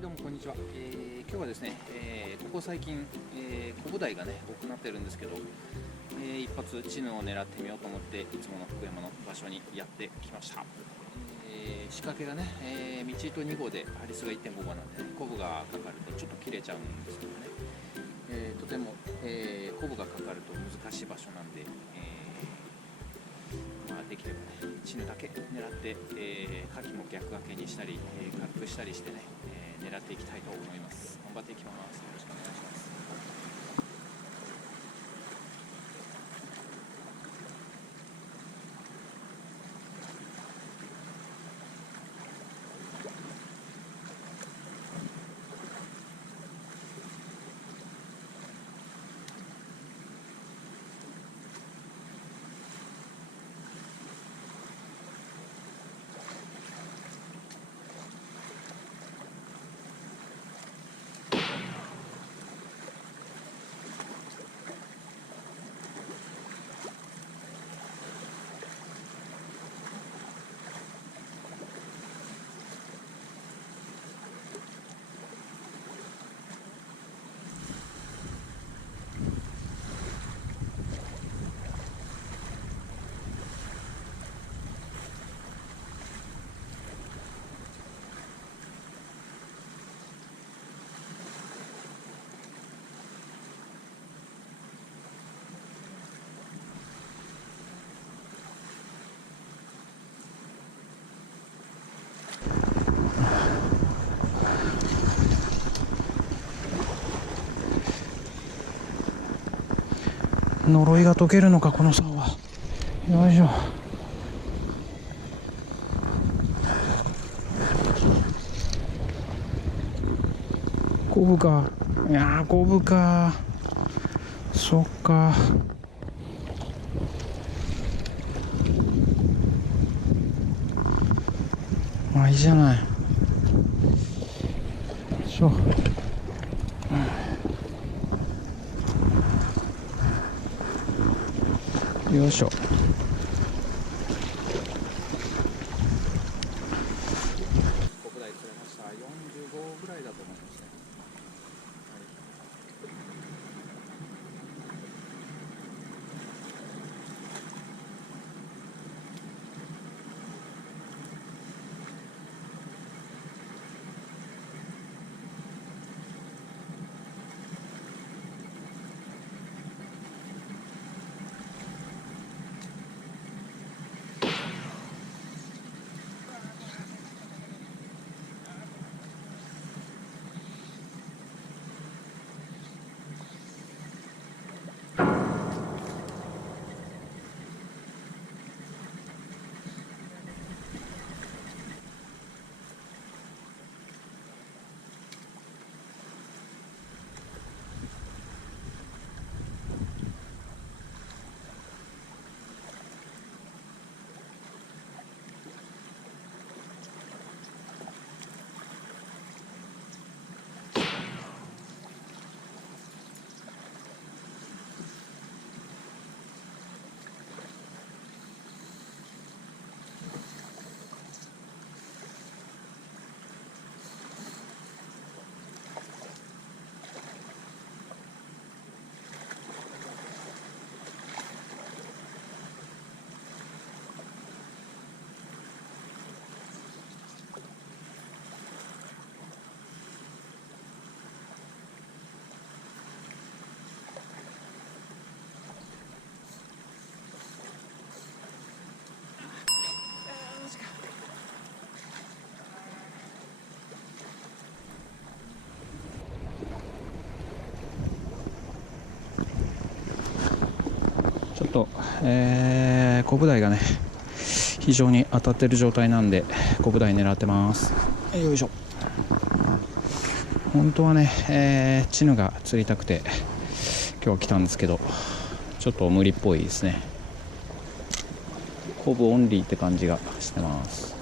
はいどうもこんにちは。今日はですね、ここ最近、コブダイがね多くなってるんですけど、一発チヌを狙ってみようと思っていつもの福山の場所にやってきました。仕掛けがね、道糸2号でハリスが 1.5 号なんで、ね、コブがかかるとちょっと切れちゃうんですけどね、とても、コブがかかると難しい場所なんで、できればねチヌだけ狙って、カキも逆掛けにしたり、軽くしたりしてね、狙っていきたいと思います。頑張っていきます。よろしくお願いします。呪いが解けるのかこの竿は。よいしょ。コブか。いやーコブか。そっか。まあいいじゃない。よいしょ。よいしょ。コブダイ釣れました。45ぐらいだと思いますね。ちょっと、コブダイがね非常に当たってる状態なんでコブダイ狙ってます。よいしょ。本当はね、チヌが釣りたくて今日は来たんですけどちょっと無理っぽいですね。コブオンリーって感じがしてます。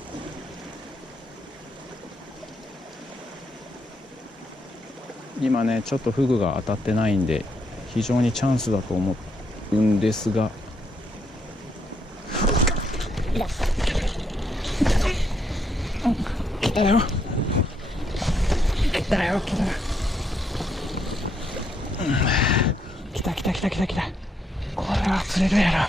今ねちょっとフグが当たってないんで非常にチャンスだと思うんですが、来たよ。ったよ、来た。来た来た来た来た来た。これは釣れるやろ。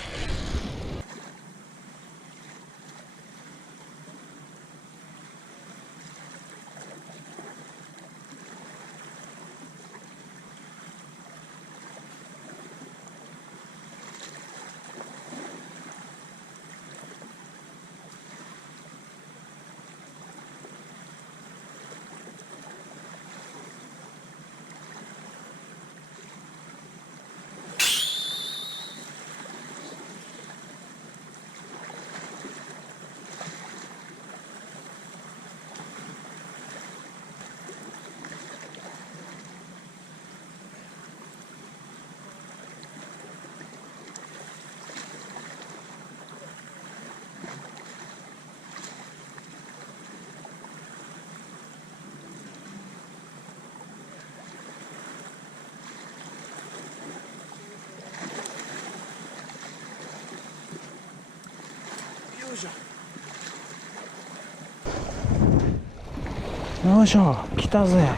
よいしょ、来たぜ。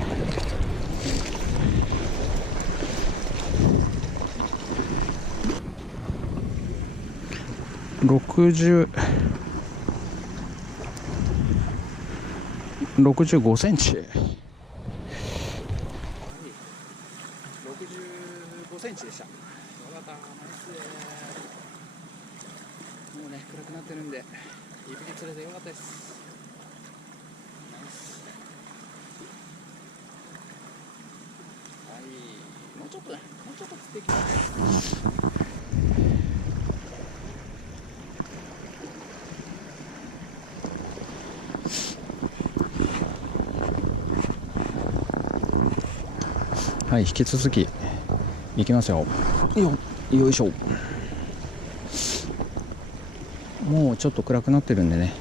65センチ。65センチでした。よかった。ナイス。もうね、暗くなってるんで、一匹釣れてよかったです。ナイス。はい、もうちょっとね、もうちょっと釣っていきます。はい、引き続きいきますよ。よいしょ。もうちょっと暗くなってるんでね、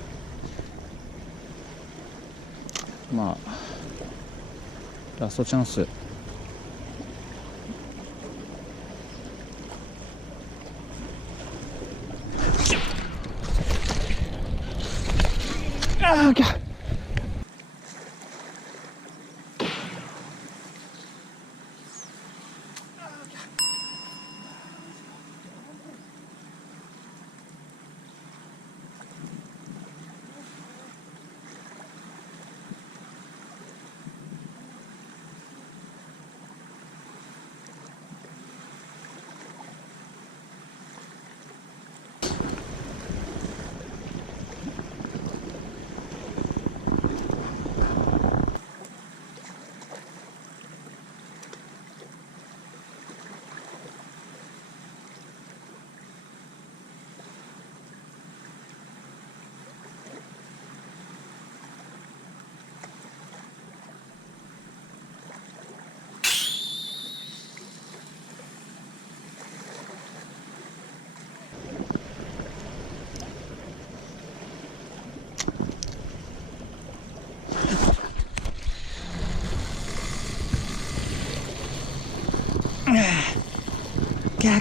まあラストチャンス。ああ、来た。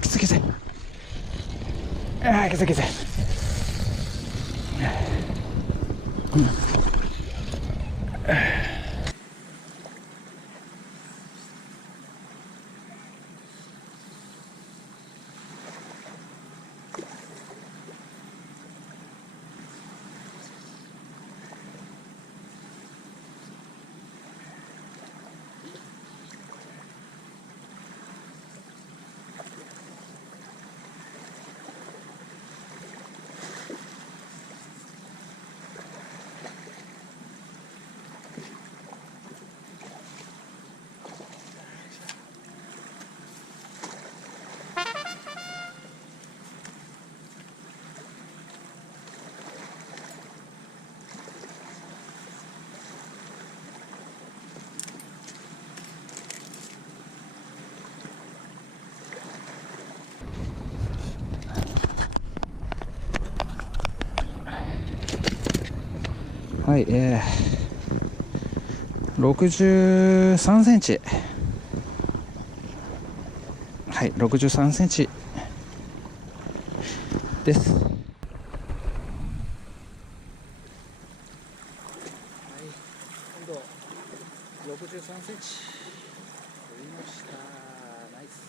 きつきつい。きつきつい。はい、63センチ。はい、63センチです。はい、今度63センチ取りました。ナイス。